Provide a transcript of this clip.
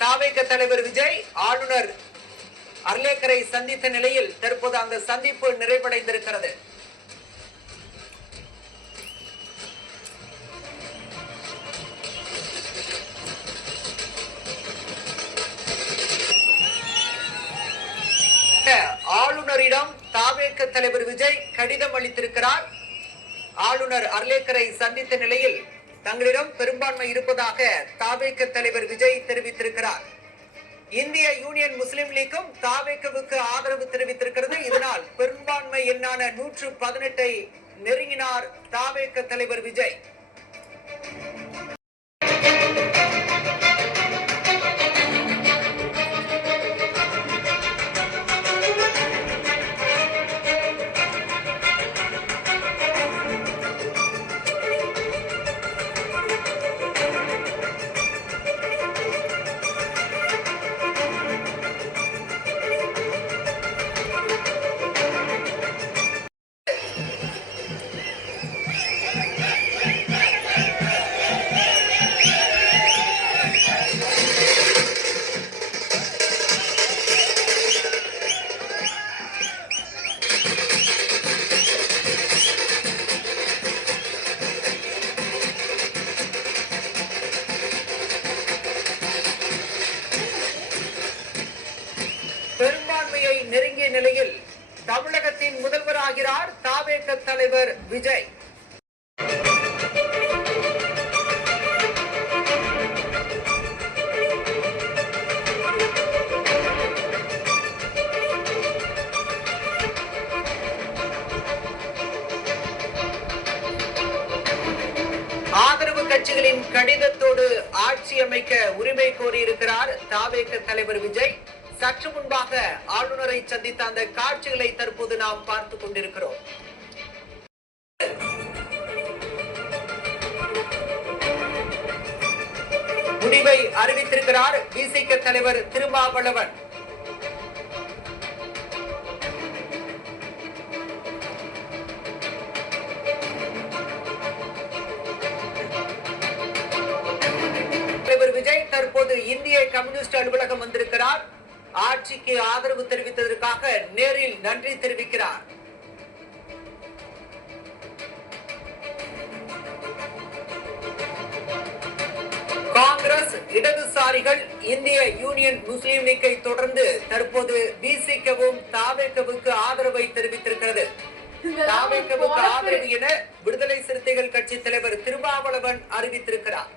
தாவேக தலைவர் விஜய் ஆளுநர் அர்லேக்கரை சந்தித்த நிலையில் தற்போது அந்த சந்திப்பு நிறைவடைந்திருக்கிறது. ஆளுநரிடம் தாவேக தலைவர் விஜய் கடிதம் அளித்திருக்கிறார். ஆளுநர் அர்லேக்கரை சந்தித்த நிலையில் தங்களிடம் பெரும்பான்மை இருப்பதாக தாவேக தலைவர் விஜய் தெரிவித்திருக்கிறார். இந்திய யூனியன் முஸ்லிம் லீக்கும் தாவேகவுக்கு ஆதரவு தெரிவித்திருக்கிறது. இதனால் பெரும்பான்மை எண்ணான 118 நெருங்கினார் தாவேக தலைவர் விஜய். பெரும்பான்மையை நெருங்கிய நிலையில் தமிழகத்தின் முதல்வராகிறார் தாவேக தலைவர் விஜய். ஆதரவு கட்சிகளின் கடிதத்தோடு ஆட்சி அமைக்க உரிமை கோரியிருக்கிறார் தாவேக தலைவர் விஜய். சற்று முன்பாக ஆளுநரை சந்தித்த அந்த காட்சிகளை தற்போது நாம் பார்த்துக் கொண்டிருக்கிறோம். முடிவை அறிவித்திருக்கிறார் விசிக தலைவர் திருமாவளவன். தலைவர் விஜய் தற்போது இந்திய கம்யூனிஸ்ட் அலுவலகம் வந்திருக்கிறார். ஆட்சிக்கு ஆதரவு தெரிவித்ததற்காக நேரில் நன்றி தெரிவிக்கிறார். காங்கிரஸ் இடதுசாரிகள் இந்திய யூனியன் முஸ்லிம் லீக்கை தொடர்ந்து தற்போது விசிகவும் தாவேகவுக்கு ஆதரவை தெரிவித்திருக்கிறது. தாவேகவுக்கு ஆதரவு என விடுதலை சிறுத்தைகள் கட்சி தலைவர் திருமாவளவன் அறிவித்திருக்கிறார்.